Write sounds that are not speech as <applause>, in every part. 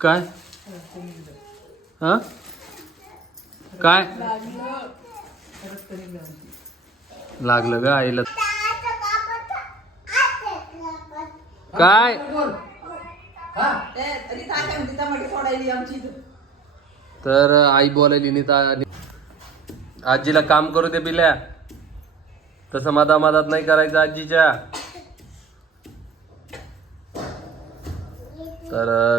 काय? हा? काय? लागलं ग आईला. काय? तर आई बोलायली नीता आजीला काम करू दे बिल्या. तसं मधा मधात नाही करायचं आजीच्या. तर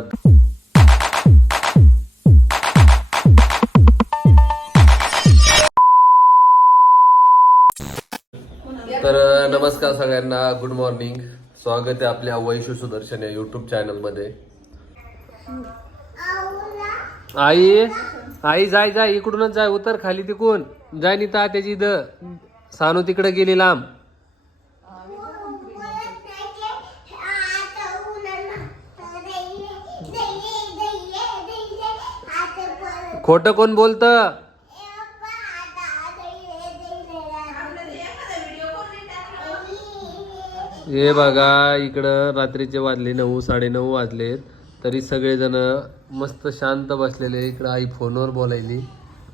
तर नमस्कार सगळ्यांना. गुड मॉर्निंग स्वागत आहे आपल्या वैशू सुदर्शन या युट्यूब चॅनलमध्ये आई आई जाय जाय. इकडूनच जाय. उतर खाली तिकून. जाय नीता त्याची द सानू तिकडे गेली लांब. खोटं कोण बोलतं? हे बघा इकडं रात्रीचे वाजले नऊ साडेनऊ वाजलेत तरी सगळेजण मस्त शांत बसलेले. इकडं आई फोनवर बोलायली.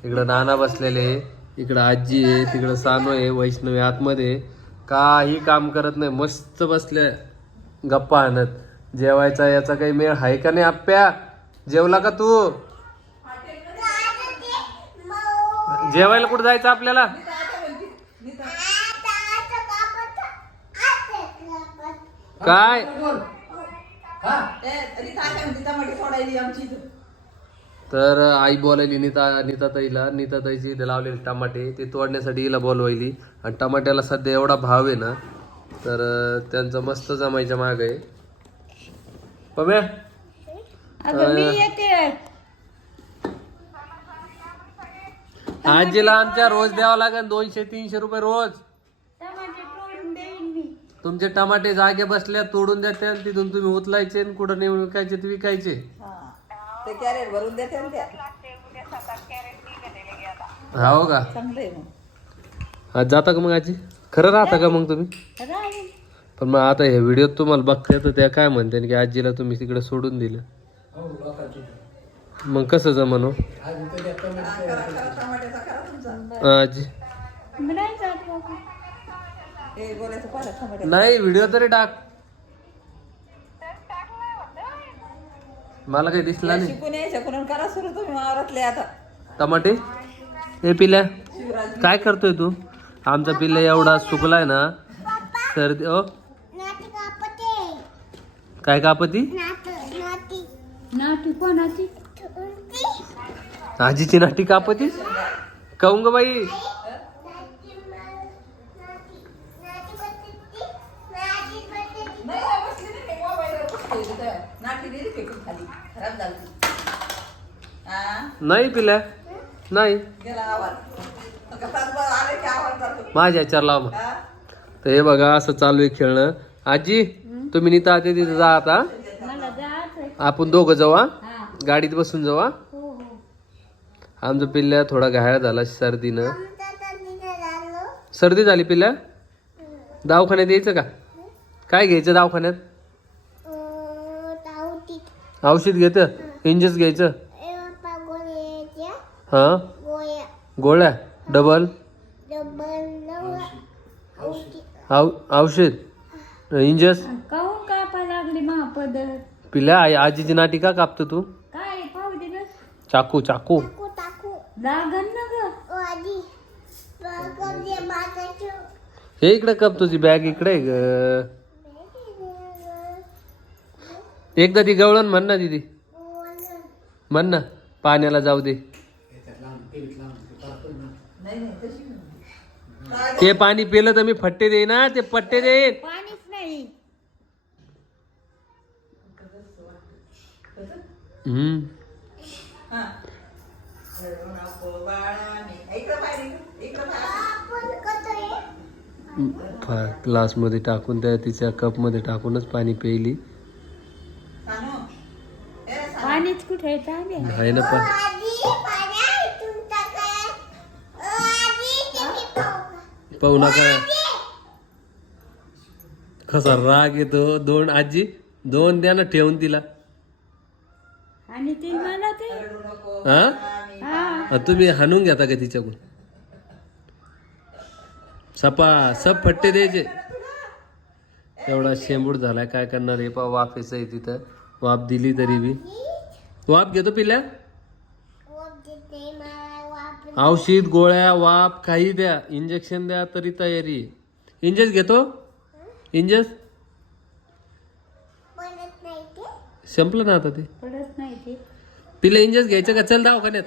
इकडं नाना बसलेले. इकडं आजी आहे तिकडं सानो आहे वैष्णवी आतमध्ये. काही काम करत नाही. मस्त बसले. गप्पा आणत. जेवायचा याचा काही मेळ आहे का नाही आप्या जेवला का तू? जेवायला कुठं जायचं आपल्याला? काय? तर आई बोलायली नीता नीता ताईला नीता ताईची इथे लावलेले टमाटे. ते तोडण्यासाठी हिला बोलवायली. आणि टमाट्याला सध्या एवढा भाव आहे ना तर त्यांचं मस्त जमायच्या माग आहे. पम्या? अगं मी येते. आजीला आमच्या रोज द्यावं लागेल दोनशे तीनशे रुपये रोज टमाटे तोडून देईन मी तुमचे टमाटे जागे बसल्या तोडून देते आणि तिथून तुम्ही उचलायचे आणि कुठं नेऊन विकायचे ते विकायचे. ते कॅरेट भरून देते ना त्या हो का? चांगलं मग. जाता का मग आजी? खरं राहता का मग तुम्ही? राहील पण मग आता हे व्हिडिओ तुम्हाला बघते तर त्या काय म्हणते की आजीला तुम्ही तिकडे सोडून दिलं. मग कसं जमन हो आजी. मी नाही जात बाबा. हे नाही व्हिडिओ तरी टाक. मला काही दिसला नाही. शिकून यायच्या कुणा करा सुरू तुम्ही वावरातले आता. टमाटे? हे पिल्या. काय करतोय तू? आमचा पिल्ला एवढा सुकलाय ना तर ओ. काय कापती? नाटी कोणाची आजीची नाटी कापती? काऊन ग बाई नाही नाही, बसली नाही मी मोबाईलवर बसली होती तर. नाठी दिली फेकून खाली. खराब झाली हा नाही पिल्या? नाही. गेला आवाज. कसाच बरं आले की आवाज जातो? माझ्या याच्यावर लाव मग. हा? तर हे बघा असं चालू आहे खेळणं. आजी तुम्ही नीता आते तिथे जा आता. मला जायचंय आपण दोघं जाऊ हा? हा. गाडीत बसून जाऊ हा? हो हो. आमचा पिल्ल्या थोडा घायाळ झाला सर्दीनं. सर्दी झाली पिल्ल्या? दवाखान्यात यायचं का? काय घ्यायचं दवाखान्यात? औषध घेतं? इंजेस घ्यायचं? हा? गोळ्या? डबल औ- औषध? इंजेस काहून कापा लागली महापदर? पिल्या आई आजीची नाटी का कापतो तू? काय पाहू दे ग चाकू चाकू. लागन ना ग. हे इकडे कप तुझी बॅग इकडे ग. एकदा ती गवळण म्हण ना दिदी म्हण ना पाण्याला जाऊ दे. ते पाणी पिलं तर मी फट्टे देईन ना ते पट्टे देईन पाणीच नाही हम्म हा. नको बाळाने. इकडं पाहिजे इकडं पाहिजे ग्लासमध्ये टाकून त्या तिच्या कपमध्ये टाकूनच पाणी प्यायली तांबे आहे ना पण. नका. कसा राग येतो दोन आजी दोन द्या ना ठेवून तिला. आणि ती मला हा? हा. तुम्ही हाणून घेता का तिच्याकडून? सपा सब फट्टे द्यायचे. एवढा शेंबूड झालाय काय करणार? आहे पा वाफेचं आहे तिथं. वाफ दिली तरी बी. वाफ घेतो पिल्या? औषध गोळ्या वाफ काही द्या. इंजेक्शन द्या तरी तयारी. इंजेस घेतो? इंजेस? संपलं ना आता ते? पडत नाही ते. पिला इंजेस घ्यायचं का? चल दवाखान्यात.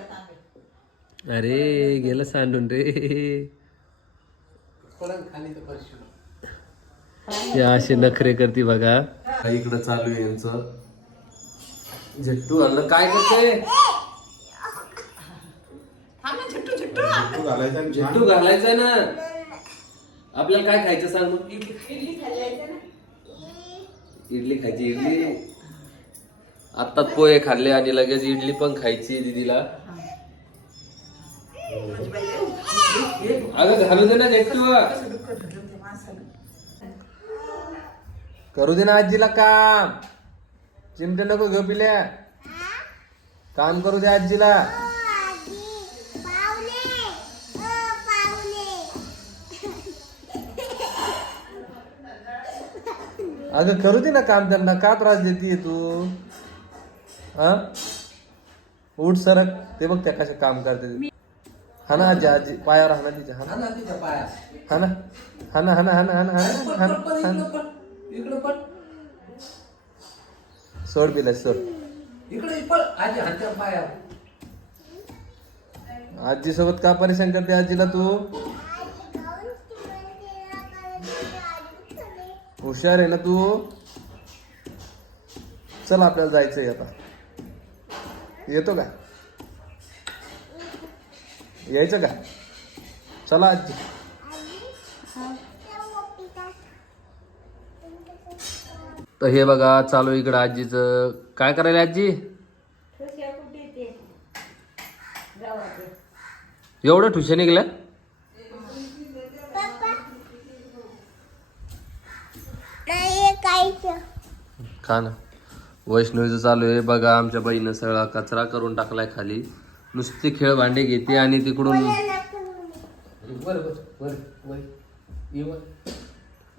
अरे गेलं सांडून रे. या असे नखरे करते बघा. इकडं चालू आहे यांचं. झट्टू आणलं काय करते थांब ना, झुट्टू झुट्टू झट्टू घालायचा ना आपल्याला काय खायचं सांग मग इडली ना खायची इडली आत्ताच पोहे खाल्ले आणि लगेच इडली पण खायची दीदीला अगं घालू दे ना झट्टू कसं डुक्कर धरून ते माणसाला करू दे ना आजीला काम चिमटे नको घेऊ पिल्या. काम करू द्या आजीला. अगं करू दे ना काम त्यांना. का त्रास देते तू? हा? उठ सरक. ते बघ त्या कशा काम करते हा ना आजी आजी. पायावर हा ना. तिच्या हा ना. हा ना हा ना हा ना हा ना हा ना. हा ना सोड पिल्या सोड. इकडे आजी आजी सोबत का परेशान करते आजीला तू? हुशार आहे ना तू? चल आपल्याला जायचंय आता. येतो का? यायचं का? चला आजी. तर हे बघा चालू इकडं आजीचं. काय करायला आजी? एवढं ठुशे निघलं? खा ना. वैष्णवीचं चालू आहे. बघा आमच्या बाईनं सगळा कचरा करून टाकलाय खाली. नुसते खेळ भांडे घेते आणि तिकडून.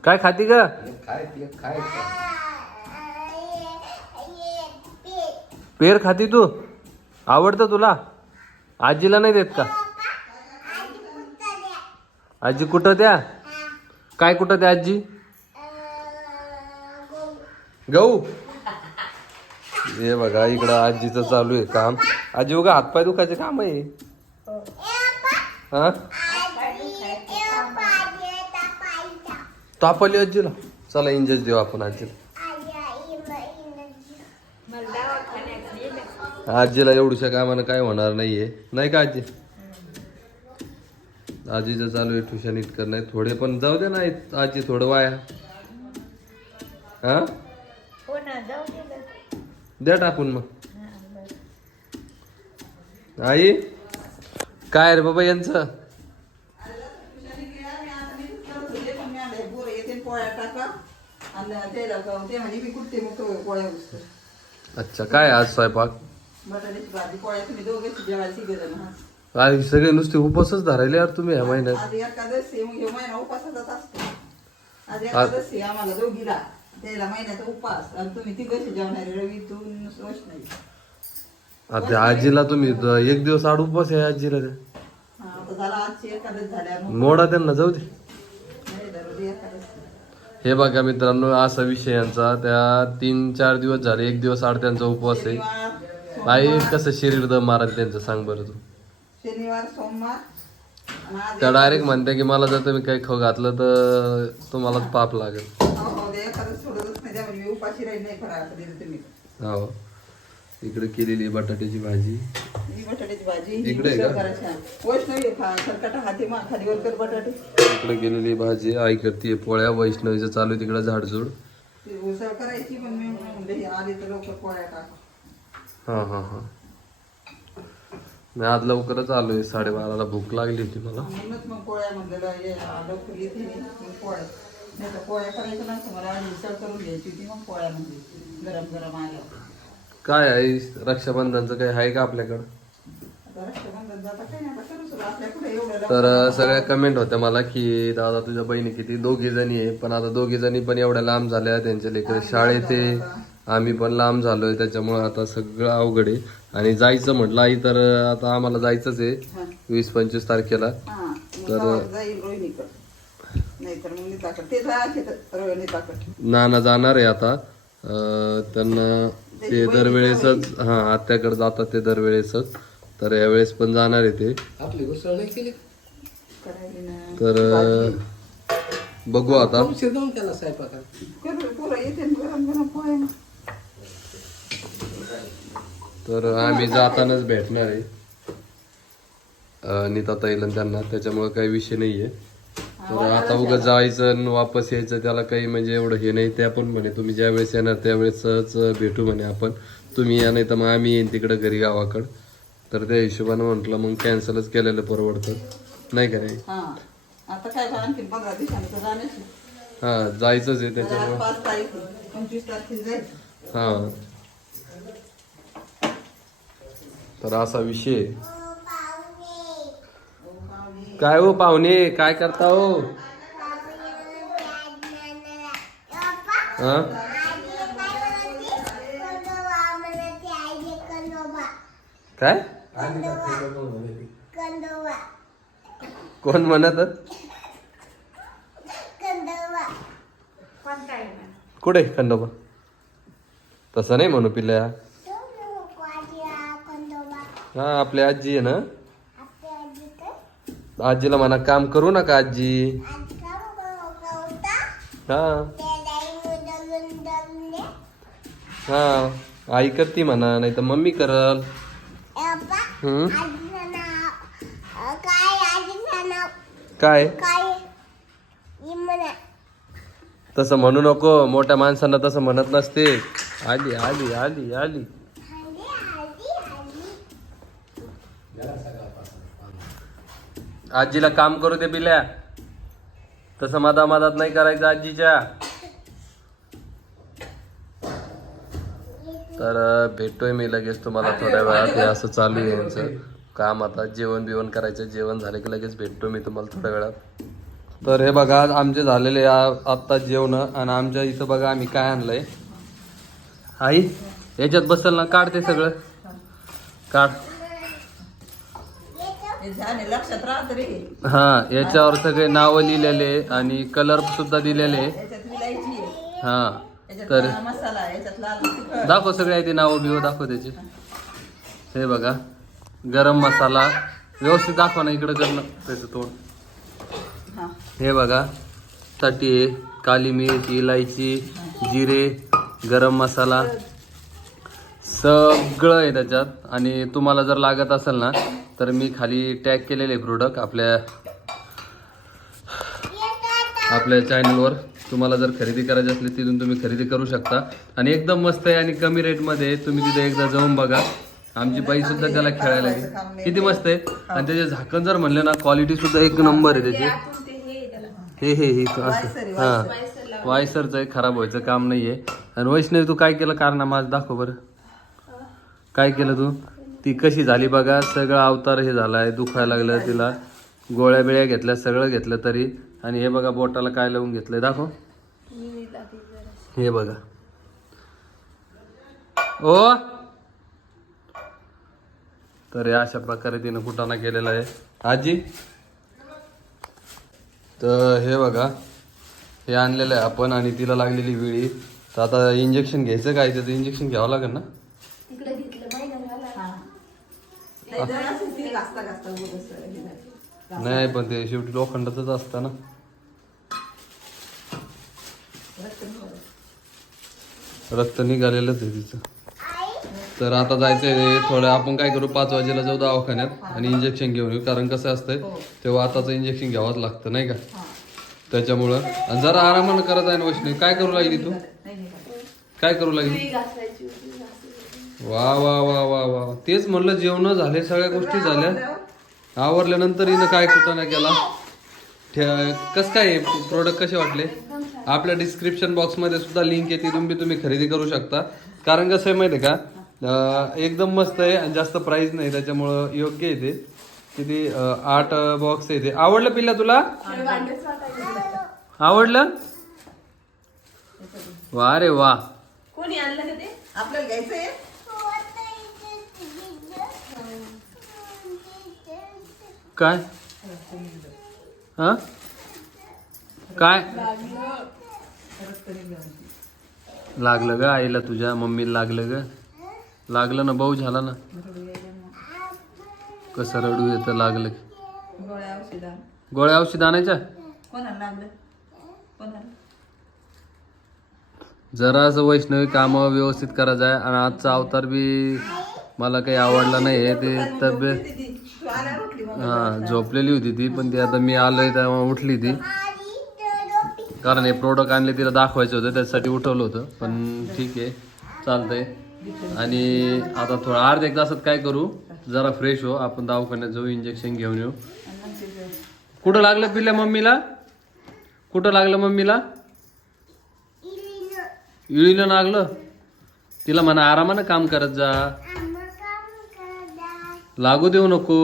काय खाती ग? पेर खाती तू? आवडतं तुला? आजीला नाही देत का? आजी कुठं द्या? काय कुठं द्या आजी? गहू? हे बघा इकडं आजीचं चालू आहे काम. आजी बघा हातपाय दुखायचे काम आहे. हा? ताप आजीला. चला इंजेस देऊ आपण आजीला. आजीला एवढूशा कामानं काय होणार नाहीये. नाही का आजी? आजीचं चालू आहे ट्युशन नीट नाही थोडे पण जाऊ दे ना आजी थोडं वाया. हा? द्या टाकून मग. आई काय रे बाबा यांचं? अच्छा काय आज स्वयंपाक? बटाट्याची भाजी पोळ्या तुम्ही दोघेच जेवायला तिघे जण. आज सगळे नुसते उपवासच धरायले यार तुम्ही ह्या महिन्यात. आज एकादशी मग हे महिना उपासाचाच असतो. आज एकादशी आम्हाला दोघीला. त्याला महिन्याचा उपास आणि तुम्ही तिघशी जेवणारे रवी तू नाही आता आजीला तुम्ही द- एक दिवस आड उपवास आहे आजीला त्या. हा आता झाला आजची एकादश झाल्या मग. मोडा त्यांना जाऊ दे. नाही धरू एकादशी. हे बघा मित्रांनो असा विषय यांचा. त्या तीन चार दिवस झाले एक दिवस आड त्यांचा उपवास आहे. आई कसं शरीर दम मारायला त्यांचं सांग बरं तू. शनिवार सोमवार आणि आज त्या डायरेक्ट म्हणते की मला जर तुम्ही काही खाऊ घातलं तर तुम्हालाच पाप लागेल. हो हो ते एखादं सोडतच नाही त्यामुळे मी उपाशी राहील नाही खरा आता दिलं तुम्ही. हो. इकडे केलेली बटाट्याची भाजी. ही बटाट्याची भाजी ही इकडे आहे उसळ का? करायची वैष्णवी खा सरकाटा हाती मा खाली वर कर बटाटे. इकडे केलेली भाजी आई करते पोळ्या वैष्णवीचं चालू आहे तिकडे झाडझूड. ती उसळ करायची पण मी म्हणलं हे आली तर लवकर पोळ्या टाका. हा हा हा. मी आज लवकरच आलोय साडेबाराला भूक लागली होती मला. म्हणूनच मग पोळ्या म्हणलेलं लवकर येते नाही मग पोळ्या. नाही तर पोळ्या करायचं नसतं मला आधी उसळ करून घ्यायची होती मग पोळ्या म्हणजे गरम गरम आल्या. काय आहे? रक्षाबंधनचं काही आहे का आपल्याकडं? आता रक्षाबंधन जाता काही नाही आता करू सुरू. आपल्या कुठे एवढं तर अं, सगळ्या कमेंट होत्या मला की दादा तुझ्या बहिणी किती दोघी जणी आहे पण आता दोघी जणी पण एवढ्या लांब झाल्या त्यांच्या लेकर शाळेत आहे. आम्ही पण लांब झालोय त्याच्यामुळे आता सगळं अवघड आहे. आणि जायचं म्हटलं आई तर आता आम्हाला जायचंच आहे वीस पंचवीस तारखेला. हा तर नाना जाणार आहे आता. त्यांना ते दरवेळेसच हा आत्याकडे जातात ते दरवेळेसच. तर यावेळेस पण जाणार आहे ते. आपली घुसळ नाही केली? करायली ना. तर बघू आता उशीर जाऊन केला स्वयंपाकाला करू पोरं येते ना गरम गरम पोहे ना. तर आम्ही जातानाच भेटणार आहे. नीता ताईला आणि त्यांना. त्याच्यामुळे काही विषय नाहीये. तर आता उगा जायचं आणि वापस यायचं त्याला काही म्हणजे एवढं हे नाही. ते आपण म्हणे तुम्ही ज्या वेळेस येणार त्यावेळेसच भेटू म्हणे आपण. तुम्ही या नाही तर मग आम्ही येईन तिकडं घरी गावाकडं. तर त्या हिशोबानं म्हटलं मग कॅन्सलच केलेलं परवडतं. नाही का नाही? हा. जायचंच आहे त्याच्यामुळे. हा. तर असा विषय. काय हो पाहुणे काय करता हो? हा? काय? कोण म्हणत? कुठे खंडोबा? तसं नाही म्हणू पिल्या हा आपली आजी आहे ना? आजीला म्हणा काम करू नका आजी. हा. हा आई करती म्हणा नाही तर मम्मी करल. हम्म? काय तसं म्हणू नको मोठ्या माणसांना तसं म्हणत नसते. आली आली आली आली. आजीला काम करू दे बिल्या. तसं मधा मधात नाही करायचं आजीच्या. तर भेटतोय मी लगेच तुम्हाला थोड्या वेळात. हे असं चालू आहे यांचं काम आता. जेवण बिवण करायचं जेवण झालं की लगेच भेटतो मी तुम्हाला थोड्या वेळात. तर हे बघा आमचे झालेले आत्ता जेवण आणि आमच्या इथं बघा आम्ही काय आणलंय. आई याच्यात बसल ना काढते सगळं. काढ. लक्षात राहत रे. हा याच्यावर सगळे नावं लिहिलेले आणि कलर सुद्धा दिलेले. याच्यात विलायची आहे. हा याच्यात तर काळा मसाला आहे याच्यात लाल तिखट. दाखव सगळे ते नावं बिव दाखव त्याचे. हे बघा गरम मसाला. व्यवस्थित दाखवा ना इकडं करणं त्याचं तोंड. हा. हे बघा साठी आहे काली मिरची इलायची जिरे गरम मसाला. सगळं आहे त्याच्यात. आणि तुम्हाला जर लागत असेल ना तर मी खाली टॅग केलेले प्रोडक्ट आपल्या आपल्या चॅनलवर तुम्हाला जर खरेदी करायची असली तिथून तुम्ही खरेदी करू शकता. आणि एकदम मस्त आहे आणि कमी रेटमध्ये तुम्ही तिथे एकदा जाऊन बघा. आमची बाई सुद्धा त्याला खेळायला लागली किती मस्त आहे. आणि त्याचे झाकण जर म्हणले ना क्वालिटी सुद्धा एक नंबर आहे त्याची. हे हे हे हां असं. वायसरी, वायसरचं आहे खराब व्हायचं काम नाही आहे आणि वैष्णवी तू काय केलं कारण माझं दाखव बरं. काय केलं तू? ती कशी झाली बघा सगळं अवतार हे झालाय दुखायला लागलं तिला. गोळ्या बिळ्या घेतल्या सगळं घेतलं तरी. आणि हे बघा बोटाला काय लावून घेतलंय दाखव. हे बघा. ओ! तर हे अशा प्रकारे तिनं कुटाणा केलेला आहे. आजी? तर हे बघा हे आणलेलं आहे आपण आणि तिला लागलेली विळी. तर आता इंजेक्शन घ्यायचं काय? तर इंजेक्शन घ्यावं लागेल ना? नाही हे. पण ते शेवटी लोखंडाचंच असतं ना. रक्त निघालं. रक्त निघालेलंच आहे तिचं. तर आता जायचंय थोडं आपण काय करू पाच वाजेला जाऊ दवाखान्यात आणि इंजेक्शन घेऊन येऊ. कारण कसं असतंय तेव्हा आताचं इंजेक्शन घ्यावंच लागतं नाही का? त्याच्यामुळं. आणि जरा आरामानं करत आहे ना वैष्णवी. काय करू लागली तू. काय करू लागली? वा वा वा वा वा तेच म्हणलं जेवण झाले सगळ्या गोष्टी झाल्या. आवरल्यानंतर हिनं काय कुठं केला? ठे- कसं काय प्रोडक्ट कसे वाटले? आपल्या डिस्क्रिप्शन बॉक्समध्ये सुद्धा लिंक आहे तिथून बी तुम्ही खरेदी करू शकता. कारण कसं आहे माहिती आहे का एकदम मस्त आहे आणि जास्त प्राईज नाही त्याच्यामुळं योग्य आहे ते. किती आठ बॉक्स आहे ते. आवडलं पिल्ला तुला? आवडलं? वा रे वा. कोणी आणलं ते? आपल्याला घ्यायचंय? काय? हा? काय? लागलं ग आईला तुझ्या मम्मीला लागलं ग. लागलं ना भाऊ झाला ना. कसं रडू येतं लागलं. की. गोळ्या औषधा आणायच्या? जरा असं वैष्णवी काम व्यवस्थित करायचं आहे आणि आजचा अवतार बी मला काही आवडला नाही आहे ते. तब्येत हा झोपलेली होती ती पण ती आता मी आलोय तेव्हा उठली ती. कारण हे प्रोडक्ट आणले तिला दाखवायचं होतं त्यासाठी उठवलं होतं. पण ठीक आहे चालतंय. आणि आता थोडं अर्ध्या एक तासात काय करू? जरा फ्रेश हो आपण दवाखान्यात जाऊ इंजेक्शन घेऊन येऊ. कुठं लागलं पिल्या मम्मीला? कुठं लागलं मम्मीला? इळीनं लागलं तिला म्हणा आरामानं काम करत जा. लागू देऊ नको.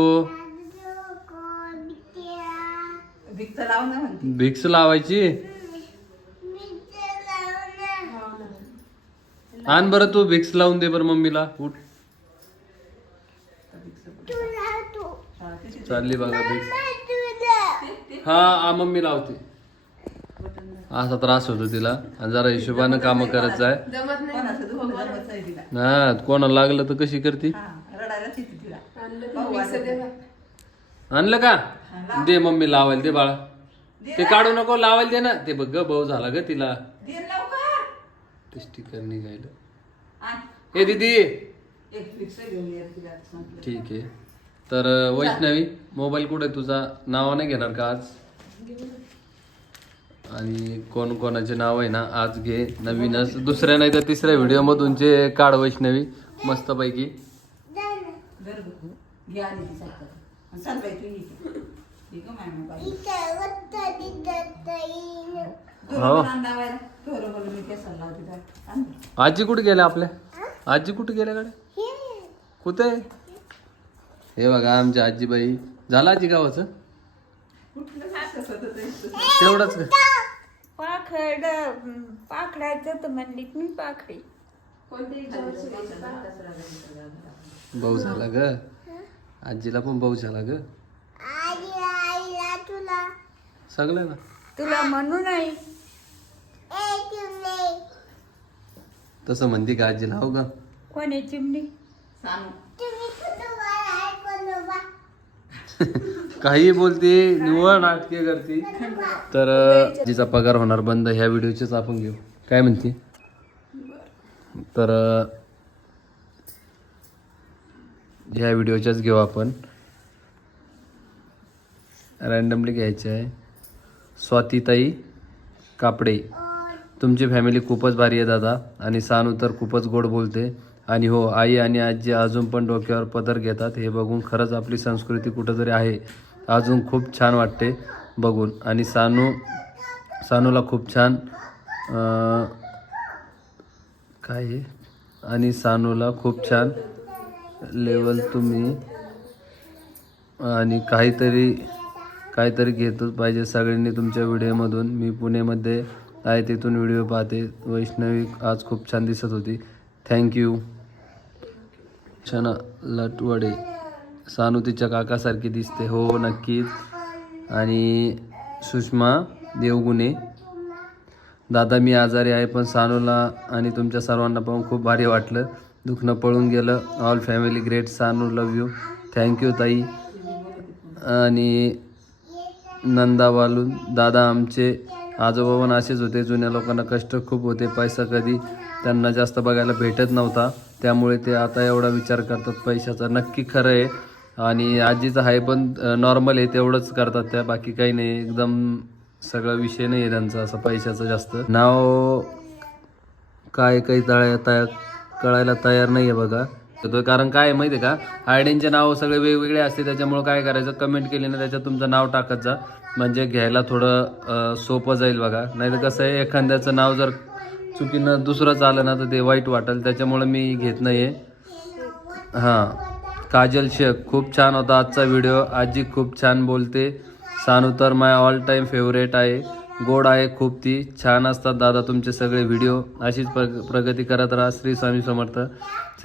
भिक्त लाव ना म्हणते. भिक्स लावायची? आण बरं तू भिक्स लावून दे बरं मम्मीला उठ. चालली बघा भिक्स. हा आ मम्मी लावते. असा त्रास होतो तिला. आणि जरा हिशोबानं कामं करत जाय. ना कोणाला लागलं तर कशी करते? हा रडायलाच येते तिला. आणलं का? दे मम्मी लावायला दे बाळा. ते काढू नको लावायला दे ना. ते बघ ग भाऊ झाला ग तिला. ते स्टिकर निघायला. हे दीदी. ठीक आहे. तर वैष्णवी मोबाईल कुठे तुझा? नाव नाही घेणार का आज? आणि कोण कोणाचे नाव आहे ना आज घे. नवीनच. दुसऱ्या नाही तर तिसऱ्या व्हिडिओ मधूनचे काढ वैष्णवी. मस्तपैकी. घर हो. आजी कुठे गेल्या आपल्या? आजी कुठे गेल्या कडे कुठे? हे बघा आमच्या आजीबाई. झाला आजी गावाचं? तेवढंच का? पाखड पाखडायचं तर म्हणली की मी पाखडी. भाऊ झाला ग. आजीला पण भाऊ झाला ग. सगळं ना. तुला म्हणू नाही. तसं म्हणते का आजीला? हो का? कोणी चिमणी? सांग. काही बोलते निव्वळ नाटके करते. तर <laughs> जिचा पगार होणार बंद ह्या व्हिडिओचेच आपण घेऊ. काय म्हणते? तर ह्या व्हिडिओच्याच घेऊ आपण. रँडमली घ्यायचं आहे. स्वातीताई कापडे. तुमची फॅमिली खूपच भारी आहे दादा. आणि सानू तर खूपच गोड बोलते. आणि हो आई आणि आजी अजून पण डोक्यावर पदर घेतात. हे बघून खरंच आपली संस्कृती कुठंतरी आहे. अजून खूप छान वाटते बघून. आणि सानू सानूला खूप छान काय आहे आणि सानूला खूप छान लेवल तुम्ही आणि काहीतरी काहीतरी घेतच पाहिजे सगळ्यांनी तुमच्या व्हिडिओमधून. मी पुणेमध्ये आहे तिथून व्हिडिओ पाहते. वैष्णवी आज खूप छान दिसत होती. थँक्यू छान लटवडे. सानू तिच्या काकासारखी दिसते. हो नक्कीच. आणि सुषमा देवगुणे दादा मी आजारी आहे पण सानूला आणि तुमच्या सर्वांना पाहून खूप भारी वाटलं. दुखणं पळून गेलं. All family great Sanu love you thank you ताई. आणि नंदावालून दादा आमचे आजोबा पण असेच होते. जुन्या लोकांना कष्ट खूप होते. पैसा कधी त्यांना जास्त बघायला भेटत नव्हता. त्यामुळे ते आता एवढा विचार करतात. पैशाचा नक्की खरं आहे. आणि आजीचं आहे पण नॉर्मल आहे. तेवढंच करतात त्या. बाकी काही नाही. एकदम सगळा विषय नाही आहे त्यांचा असं पैशाचं जास्त. नाव काय काही तळाय तया कळायला तयार नाही आहे बघा. तर कारण काय आहे माहिती आहे का? आयडींचे नाव सगळे वेगवेगळे असते त्याच्यामुळे काय करायचं? कमेंट केली ना त्याच्यात तुमचं नाव टाकत जा. म्हणजे घ्यायला थोडं सोपं जाईल बघा. नाही तर कसं आहे एखाद्याचं नाव जर चुकीनं दुसरंच आलं ना तर ते वाईट वाटेल. त्याच्यामुळे मी घेत नाही आहे हां. काजल शेख खूप छान होता आजचा व्हिडिओ. आजी खूप छान बोलते. सानू तर माय ऑल टाईम फेवरेट आहे. गोड आहे खूप ती. छान असतात दादा तुमचे सगळे व्हिडिओ. अशीच प्रग प्रगती करत राहा. श्री स्वामी समर्थ.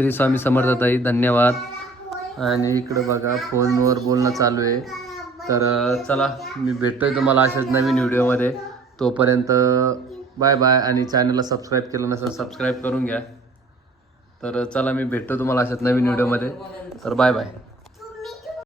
श्री स्वामी समर्थताई धन्यवाद. आणि इकडं बघा फोनवर बोलणं चालू आहे. तर चला मी भेटतो आहे तुम्हाला अशाच नवीन व्हिडिओमध्ये. तोपर्यंत बाय बाय आणि चॅनलला सबस्क्राईब केलं नसेल सबस्क्राईब करून घ्या. तर चला मी भेटतो तुम्हाला अशाच नवीन व्हिडिओमध्ये. तर बाय बाय.